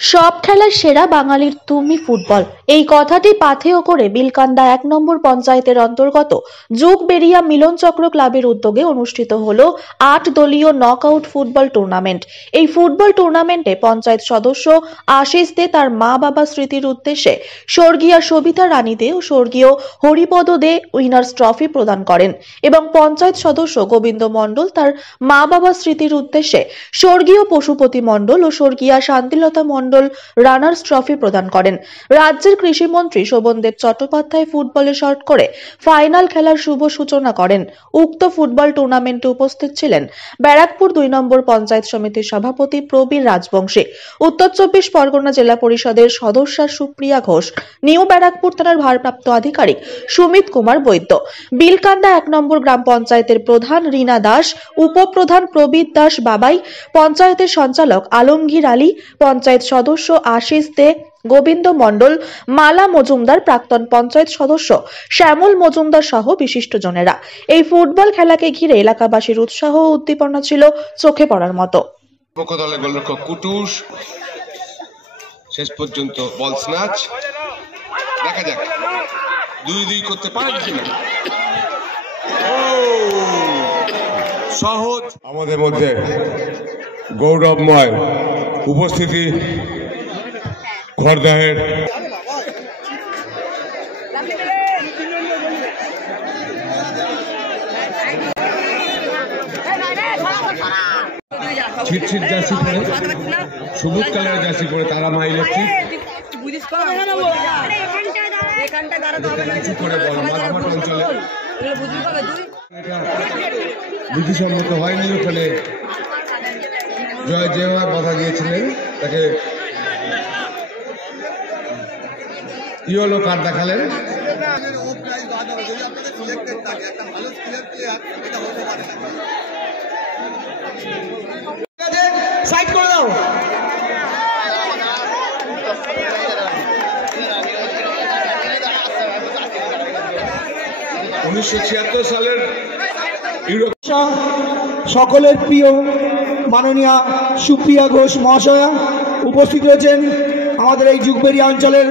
সব খেলার সেরা বাঙালির তুমি ফুটবল, এই কথাটি পাথেয় করে বিলকান্দা ১ নম্বর পঞ্চায়েতের অন্তর্গত যুগবেড়িয়া মিলনচক্র ক্লাবের উদ্যোগে অনুষ্ঠিত হলো ৮ দলীয় নকআউট ফুটবল টুর্নামেন্ট। এই ফুটবল টুর্নামেন্টে পঞ্চায়েত সদস্য আশিস দে তার মা বাবা স্মৃতির উদ্দেশ্যে স্বর্গীয়া সবিতা রানী দে ও স্বর্গীয় হরিপদ দে উইনার্স ট্রফি প্রদান করেন এবং পঞ্চায়েত সদস্য গোবিন্দ মণ্ডল তার মা বাবা স্মৃতির উদ্দেশ্যে স্বর্গীয় পশুপতি মণ্ডল ও স্বর্গীয়া শান্তিলতা মণ্ডল রানার্স ট্রফি প্রদান করেন। রাজ্যের কৃষিমন্ত্রী শোভনদেব চট্টোপাধ্যায় ফুটবলে শর্ট করে ফাইনাল খেলার শুভ সূচনা করেন। উক্ত ফুটবল টুর্নামেন্টে উপস্থিত ছিলেন ব্যারাকপুর ২ নম্বর পঞ্চায়েত সমিতির সভাপতি প্রবীর রাজবংশী, উত্তর ২৪ পরগনা জেলা পরিষদের সদস্যা সুপ্রিয়া ঘোষ, নিউ ব্যারাকপুর থানার ভারপ্রাপ্ত আধিকারিক সুমিত কুমার বৈদ্য, বিলকান্দা ১ নম্বর গ্রাম পঞ্চায়েতের প্রধান রীনা দাস, উপপ্রধান প্রবীর দাস বাবাই, পঞ্চায়েতের সঞ্চালক আলমগীর আলী, পঞ্চায়েত সদস্য আশিস দে, গোবিন্দ মণ্ডল, মালা মজুমদার, প্রাক্তন পঞ্চায়েত সদস্য শ্যামল মজুমদার সহ বিশিষ্টজনেরা। এই ফুটবল খেলাকে ঘিরে এলাকাবাসীর উৎসাহ ও উদ্দীপনা ছিল চোখে পড়ার মতো। পক্ষ দলের গোলরক্ষক কুটুস শেষ পর্যন্ত বল স্ন্যাচ, দেখা যাক ২-২ করতে পারেন কিনা। সহজ আমাদের মধ্যে গৌরবময় উপস্থিতি খড়দাহের ছিটছিট জার্সি পরে, সবুজ কালারের জার্সি পরে তারা মা ইলেকট্রিক করে বল মাঝমাঠ অঞ্চলে বিধিসম্মত হয়নি। ওখানে জয় যেভাবে বাধা দিয়েছিলেন তাকে ইয়েলো কার্ড দেখালেন। সাইড করে দাও। ১৯৭৬ সালের সকলের প্রিয় মাননীয়া সুপ্রিয়া ঘোষ মহাশয়া উপস্থিত রয়েছেন। আমাদের এই যুগবেড়িয়া অঞ্চলের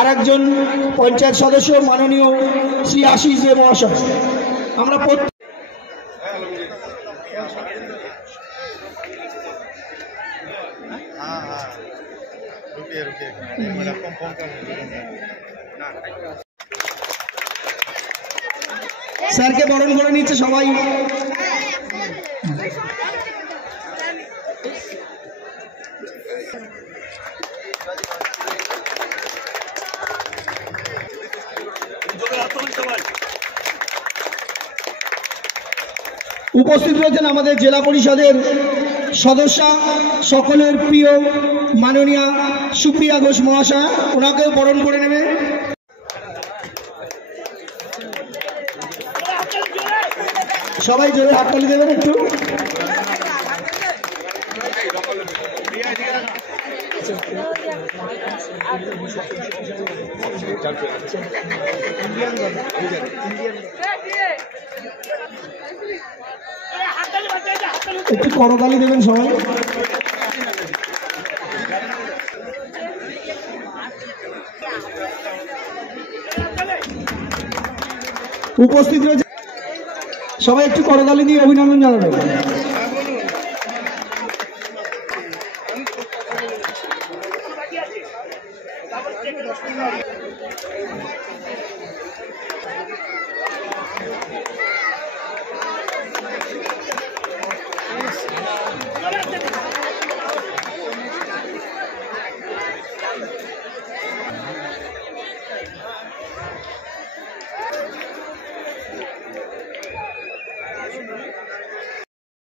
আরেকজন পঞ্চায়েত সদস্য মাননীয় শ্রী আশিস দে মহাশয়। আমরা স্যারকে বরণ করে নিচ্ছে সবাই। উপস্থিত রয়েছেন আমাদের জেলা পরিষদের সদস্যা সকলের প্রিয় মাননীয়া সুপ্রিয়া ঘোষ মহাশয়, ওনাকেও বরণ করে নেবে। সবাই জোরে হাততালি দেবেন একটু। একটু করতালি দেবেন সবাই। উপস্থিত রয়েছে সবাই একটু করতালি দিয়ে অভিনন্দন জানাবেন।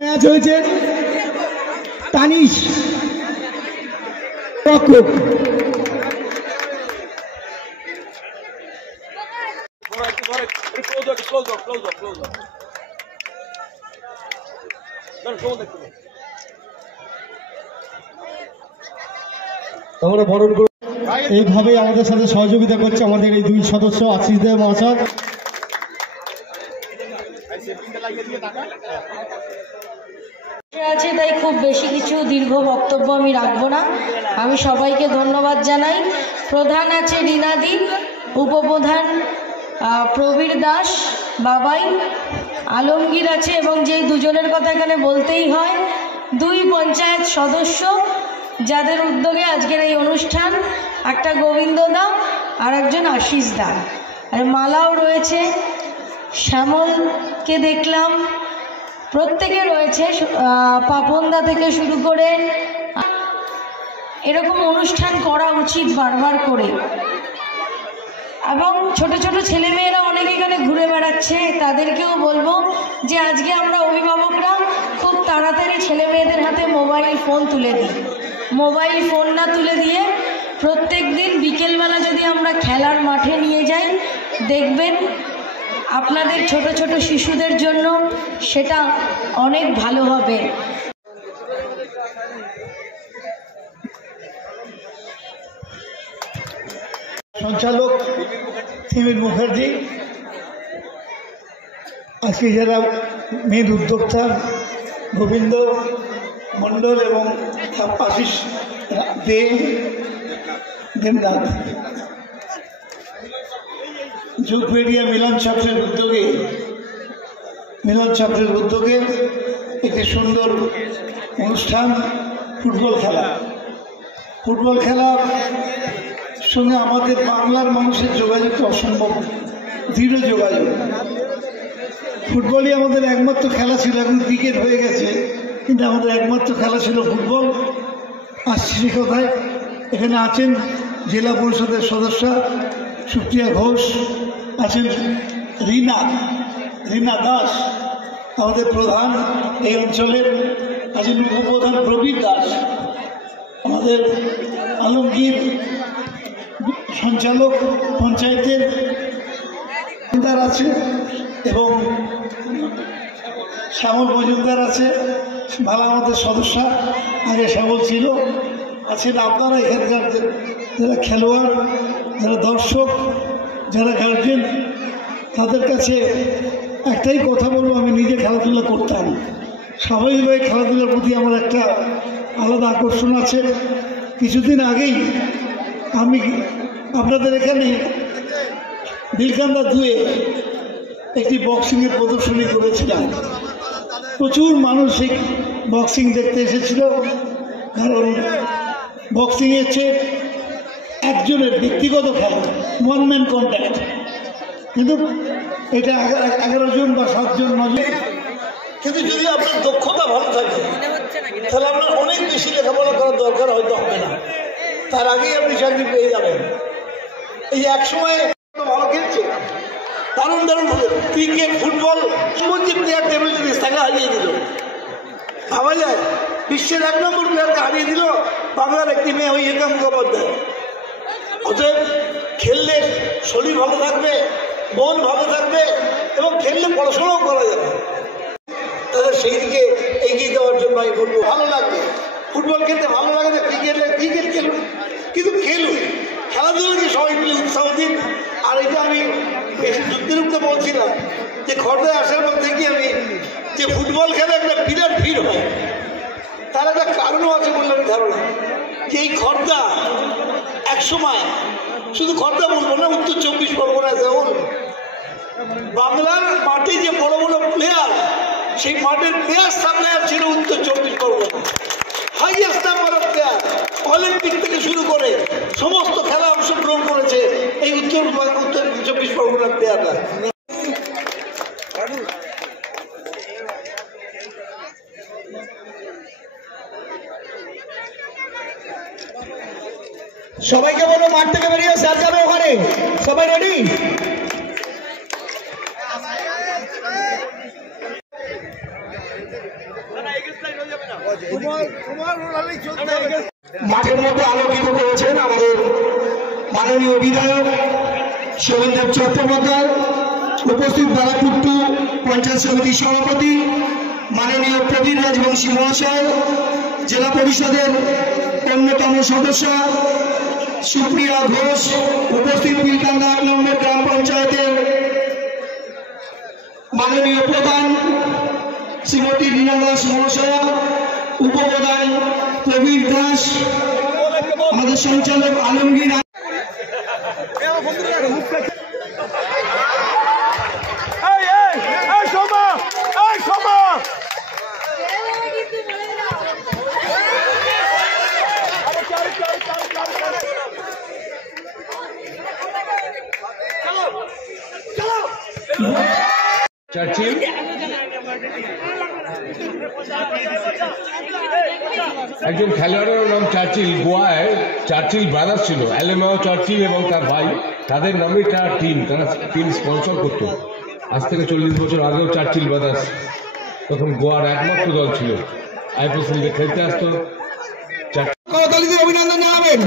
ম্যাচ হয়েছে তানিশ আমরা বরণ করে এইভাবে আমাদের সাথে সহযোগিতা করছে আমাদের এই দুই সদস্য আশিস দে মহাশয়। আছে, তাই খুব বেশি কিছু দীর্ঘ বক্তব্য আমি রাখবো না। আমি সবাইকে ধন্যবাদ জানাই। প্রধান আছে রিনাদি, উপপ্রধান প্রবীর দাস বাবাই, আলমগীর আছে, এবং যেই দুজনের কথা এখানে বলতেই হয়, 2 পঞ্চায়েত সদস্য যাদের উদ্যোগে আজকের এই অনুষ্ঠান, একটা গোবিন্দ দা আর একজন আশিস দা, আর মালাও রয়েছে, শ্যামলকে দেখলাম, প্রত্যেকে রয়েছে, পাপনদা থেকে শুরু করে। এরকম অনুষ্ঠান করা উচিত বারবার করে, এবং ছোট ছোট ছেলেমেয়েরা অনেকে এখানে ঘুরে বেড়াচ্ছে, তাদেরকেও বলবো যে আজকে আমরা অভিভাবকরা খুব তাড়াতাড়ি ছেলেমেয়েদের হাতে মোবাইল ফোন তুলে দিই। মোবাইল ফোন না তুলে দিয়ে প্রত্যেক দিন বিকেলবেলা যদি আমরা খেলার মাঠে নিয়ে যাই, দেখবেন আপনাদের ছোট ছোট শিশুদের জন্য সেটা অনেক ভালো হবে। সঞ্চালক সিমির মুখার্জি, আজকে যারা মেন উদ্যোক্তা গোবিন্দ মণ্ডল এবং আশিস দেবনাথ, যুগবেড়িয়া মিলন ছাত্রের উদ্যোগে একটি সুন্দর অনুষ্ঠান, ফুটবল খেলা সঙ্গে আমাদের বাংলার মানুষের যোগাযোগ অসম্ভব দৃঢ় যোগাযোগ। ফুটবলই আমাদের একমাত্র খেলা ছিল, এখন ক্রিকেট হয়ে গেছে, কিন্তু আমাদের একমাত্র খেলা ছিল ফুটবল। আসছি সে কথায়, এখানে আছেন জেলা পরিষদের সদস্য সুপ্রিয়া ঘোষ, আছেন রীনা দাস আমাদের প্রধান এই অঞ্চলের, আছেন উপপ্রধান প্রবীর দাস, আমাদের আলমগীর সঞ্চালক পঞ্চায়েতের আছে, এবং শ্যামল মজুমদার আছে, ভালো আমাদের সদস্য, আগে শ্যামল ছিল, আছেন আপনারা এখানকার যারা খেলোয়াড়, যারা দর্শক, যারা গার্জেন, তাদের কাছে একটাই কথা বলবো, আমি নিজে খেলাধুলা করতাম, স্বাভাবিকভাবে খেলাধুলার প্রতি আমার একটা আলাদা আকর্ষণ আছে। কিছুদিন আগেই আমি আপনাদের এখানে বিলকান্দা 2-এ একটি বক্সিংয়ের প্রদর্শনী করেছিলাম। প্রচুর মানুষ এই বক্সিং দেখতে এসেছিল, কারণ বক্সিংয়ের চেয়ে একজনের ব্যক্তিগত খেলা, 1 ম্যান কন্ট্যাক্ট, কিন্তু এটা 11 জন বা 7 জন 9 জন। কিন্তু যদি আপনার দক্ষতা ভালো থাকে তাহলে আপনার অনেক বেশি লেখাপড়া করার দরকার হয়তো হবে না, তার আগেই আপনি চাকরি পেয়ে যাবেন। এই এক সময় ভালো খেলছে, দারুণ ক্রিকেট, ফুটবল, যে প্লেয়ার টেবিল টেনিস তাকে হারিয়ে দিল, ভাবা যায় বিশ্বের 1 নম্বর প্লেয়ারকে হারিয়ে দিল বাংলার একটি মেয়ে ওই একা মুখোপাধ্যায়। অতএব খেললে শরীর ভালো থাকবে, মন ভালো থাকবে, এবং খেললে পড়াশোনাও করা যাবে। তাদের সেই দিকে এগিয়ে দেওয়ার জন্য আমি বলবো, ভালো লাগবে ফুটবল খেলতে, ভালো লাগে না ক্রিকেট খেলুন, কিন্তু খেলুন, খেলাধুলাকে সবাই মিলে উৎসাহ দিন। আর এটা আমি বেশি যুক্তিরূপে বলছিলাম যে খর্দায় আসার পর থেকে আমি যে ফুটবল খেলে একটা বিরাট ভিড় হয়, তার একটা কারণও আছে বলে আমি ধারণা, যে এই খর্দা একসময়, শুধু খর্দা বলবো না, উত্তর 24 পরগনায় যেমন বাংলার মাঠে যে বড় বড় প্লেয়ার, সেই মাঠের প্লেয়ার সামনে ছিল উত্তর 24 Pargana, highest number of player, Olympic থেকে শুরু করে সমস্ত খেলা অংশগ্রহণ করেছে এই উত্তর 24 পরগনার প্লেয়াররা। সবাইকে বলো মাঠ থেকে বেরিয়ে স্যার যাবে ওখানে, সবাই রেডি? মাঠের মধ্যে আলোকিত করেছেন আমাদের মাননীয় বিধায়ক শোভনদেব চট্টোপাধ্যায়, উপস্থিত বালাপুট্টু পঞ্চায়েত সমিতির সভাপতি মাননীয় প্রবীর রাজবংশী মহাশয়, জেলা পরিষদের অন্যতম সদস্য সুপ্রিয়া ঘোষ, উপস্থিত বিলকান্দা 1 নম্বর গ্রাম পঞ্চায়েতের মাননীয় প্রধান শ্রীমতী রীনা দাস মহাশয়া, উপপ্রধান প্রবীর দাস, আমাদের সঞ্চালক আলমগীর। চার্চিল একজন খেলোয়াড়ের নাম চার্চিল। গোয়ায় চার্চিল ব্রাদার্স ছিল, অ্যালেমাও চার্চিল এবং তার ভাই, তাদের নামে তার তারা টিম স্পন্সর করতো। আজ থেকে 40 বছর আগেও চার্চিল ব্রাদার্স তখন গোয়ার একমাত্র দল ছিল, আইপিএল লিগে খেলতে আসতো। অভিনন্দন জানাবেন।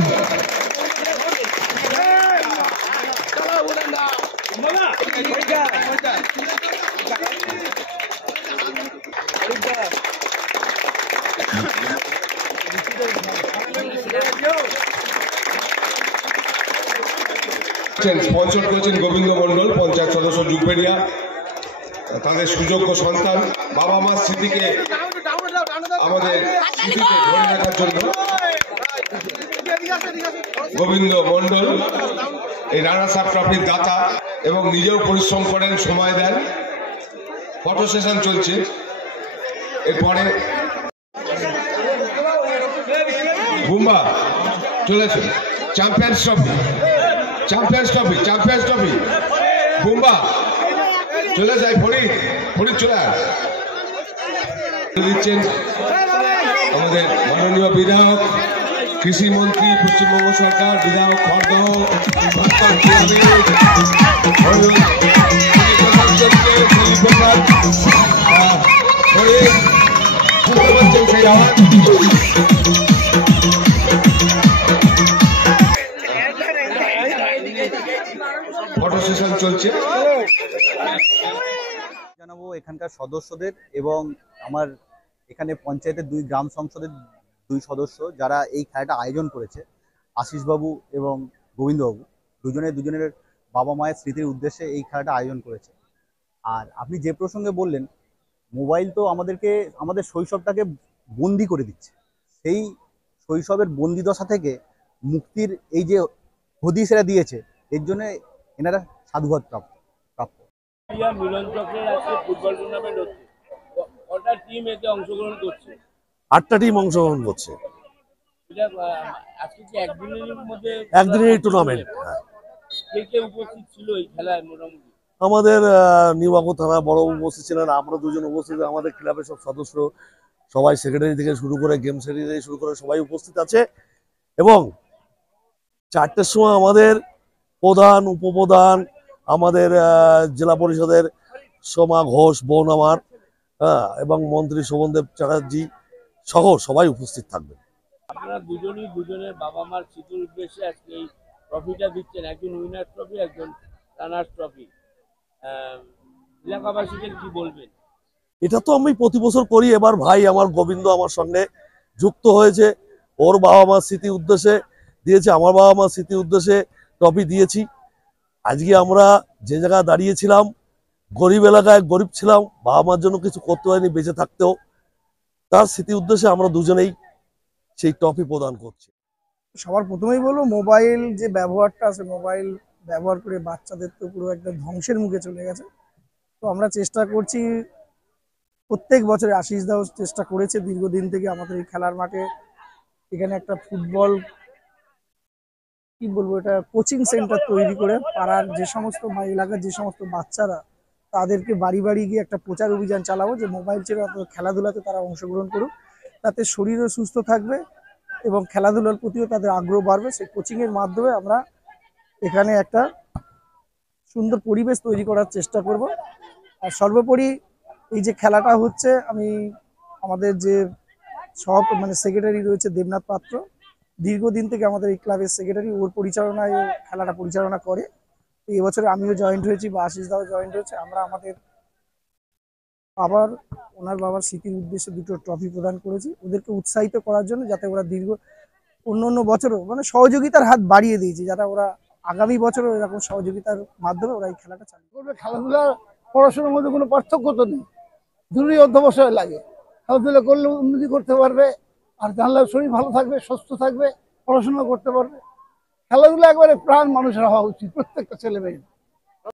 স্পন্সর করেছেন গোবিন্দ মন্ডল, পঞ্চায়েত সদস্য যুগবেড়িয়া। তাদের সুযোগ্য সন্তান, বাবা মার স্মৃতিকে আমাদের স্মৃতিতে ধরে রাখার জন্য গোবিন্দ মন্ডল এই রানার্স আপ ট্রফির দাতা এবং নিজেও পরিশ্রম করেন, সময় দেন। ফটো সেশন চলছে। এরপরে বুম্বা চলেছে। Champions trophy, champions trophy, champions trophy. Bumba চলে যায়। ফরিদ চলে দিচ্ছেন আমাদের মাননীয় বিধায়ক, কৃষিমন্ত্রী, পশ্চিমবঙ্গ সরকার, বিধায়ক খড়দহ। ফটো সেশন চলছে। জানাবো এখানকার সদস্যদের এবং আমার এখানে পঞ্চায়েতের 2 গ্রাম সংসদের 2 সদস্য যারা এই খেলাটা আয়োজন করেছে, আশিসবাবু এবং গোবিন্দবাবু, দুজনের বাবা মায়ের স্মৃতির উদ্দেশ্যে এই খেলাটা আয়োজন করেছে। আর আপনি যে প্রসঙ্গে বললেন, মোবাইল তো আমাদের শৈশবটাকে বন্দি করে দিচ্ছে। সেই শৈশবের বন্দিদশা থেকে মুক্তির এই যে হদিশ এরা দিয়েছে, এর জন্য এনারা সাধুবাদ প্রাপ্ত। মিলন চক্রের আজকে ফুটবল টুর্নামেন্ট হচ্ছে, কটা টিম এতে অংশগ্রহণ করছে? 8টা টিম অংশগ্রহণ করছে। এটা আজকে কি একদিনের মধ্যে একদিনের টুর্নামেন্ট। কে কে উপস্থিত ছিল এই খেলায়? মোটামুটি আমাদের নিউবাগো থানা বড় উপস্থিত ছিলেন, আমরা 2 জন উপস্থিত, আমাদের ক্লাবের সব সদস্য সবাই, সেক্রেটারি থেকে শুরু করে গেম সেক্রেটারি থেকে শুরু করে সবাই উপস্থিত আছে। এবং 4টের সময় আমাদের প্রধান, উপপ্রধান, আমাদের জেলা পরিষদের সোমা ঘোষ বোন আমার, এবং মন্ত্রী শোভনদেব চ্যাটার্জি সহ সবাই উপস্থিত থাকবেন। আপনারা দুজনের বাবা মার স্মৃতির উদ্দেশ্যে আজকে এই ট্রফিটা দিচ্ছেন, একজন উইনার ট্রফি, একজন রানার্স ট্রফি। এলাকাবাসীদের কি বলবেন? এটা তো আমি প্রতি বছর করি। এবার ভাই আমার গোবিন্দ আমার সঙ্গে যুক্ত হয়েছে, ওর বাবা মার স্মৃতি উদ্দেশ্যে দিয়েছে, আমার বাবা মার স্মৃতি উদ্দেশ্যে ট্রফি দিয়েছি। আজকে আমরা যে জায়গায় দাঁড়িয়েছিলাম, গরিব এলাকায় গরিব ছিলাম, বাবা মার জন্য কিছু করতে হয়নি বেঁচে থাকতেও, তার স্মৃতি উদ্দেশ্যে আমরা দুজনেই সেই ট্রফি প্রদান করছি। সবার প্রথমেই বলবো, মোবাইল যে ব্যবহারটা আছে, মোবাইল ব্যবহার করে বাচ্চাদের তো পুরো একটা ধ্বংসের মুখে চলে গেছে। তো আমরা চেষ্টা করছি, প্রত্যেক বছরে আশিস দাও চেষ্টা করেছে দীর্ঘদিন থেকে আমাদের এই খেলার মাঠে এখানে একটা ফুটবল কি বলবো, এটা কোচিং সেন্টার তৈরি করে পাড়ার যে সমস্ত বা এলাকার যে সমস্ত বাচ্চারা, তাদেরকে বাড়ি বাড়ি গিয়ে একটা প্রচার অভিযান চালাবো যে মোবাইল ছেড়ে খেলাধুলাতে তারা অংশগ্রহণ করুক, তাতে শরীরও সুস্থ থাকবে এবং খেলাধুলার প্রতিও তাদের আগ্রহ বাড়বে। সেই কোচিংয়ের মাধ্যমে আমরা এখানে একটা সুন্দর পরিবেশ তৈরি করার চেষ্টা করব। আর সর্বোপরি এই যে খেলাটা হচ্ছে, আমি আমাদের যে সেক্রেটারি রয়েছে দেবনাথ পাত্র, দীর্ঘদিন থেকে আমাদের এই ক্লাবের সেক্রেটারি, ওর পরিচালনায় খেলাটা পরিচালনা করে। এই বছরে আমিও জয়েন্ট হয়েছি বা আশিস দাও জয়েন্ট হয়েছে। আমরা আমাদের ওনার বাবার স্মৃতির উদ্দেশ্যে 2টো ট্রফি প্রদান করেছি ওদেরকে উৎসাহিত করার জন্য, যাতে ওরা অন্য বছরও সহযোগিতার হাত বাড়িয়ে দিয়েছি, যাতে ওরা আগামী বছরও এরকম সহযোগিতার মাধ্যমে ওরা এই খেলাটা চালু করবে। খেলাধুলা পড়াশোনার মধ্যে কোনো পার্থক্য তো নেই, দুটোই অধ্যবসায় লাগে। খেলাধুলা করলে উন্নতি করতে পারবে, আর জানলে শরীর ভালো থাকবে, সুস্থ থাকবে, পড়াশোনা করতে পারবে। খেলাধুলা একবারে প্রাণ মানুষের হওয়া উচিত প্রত্যেকটা ছেলে মেয়ে।